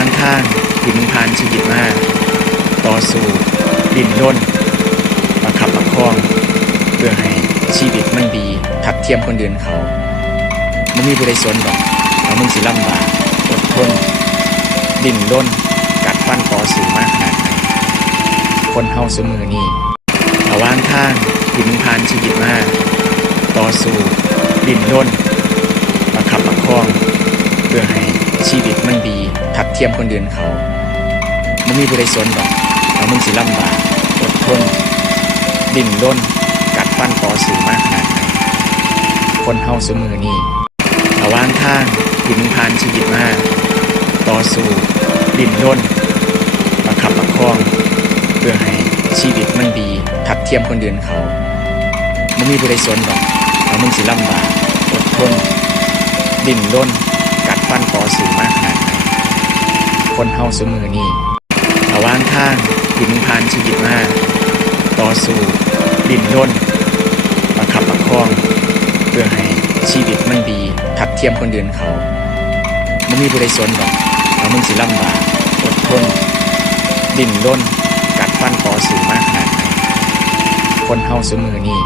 างทางที่มึงผ่านชีวิตมาต่อสู้ดิ้นรนประคับประคองเพื่อให้ชีวิตมันดีทัดเทียมคนอื่นเขามึงมีผู้ใดสนดอกว่ามึงสิลำบากอดทนดิ้นรนกัดฟันต่อสู้มากขนาดไหนคนเฮาซุมื้อนี้ระหว่างทางที่มึงผ่านชีวิตมาต่อสู้ดิ้นรนประคับประคองเพื่อให้ชีวิตมันดีทัดเทียมคนอื่นเขามึงมีผู้ใดสนดอกว่ามึงสิลำบากอดทนดิ้นรนกัดฟันต่อสู้มากขนาดไหนคนเฮาซุมื้อนี้ระหว่างทางที่มึงผ่านชีวิตมาต่อสู้ดิ้นรนประคับประคองเพื่อให้ชีวิตมันดีทัดเทียมคนอื่นเขามึงมีผู้ใดสนดอกว่ามึงสิลำบากอดทนดิ้นรนกัดฟันต่อสู้มากขนาดไหนคนเฮาซุมื้อนี้ระหว่างทางที่มึงผ่านชีวิตมาต่อสู้ดิ้นรนประคับประคองเพื่อให้ชีวิตมันดีทัดเทียมคนอื่นเขามึงมีผู้ใดสนดอกว่ามึงสิลำบากอดทนดิ้นรนกัดฟันต่อสู้มากขนาดไหนคนเฮาซุมื้อนี้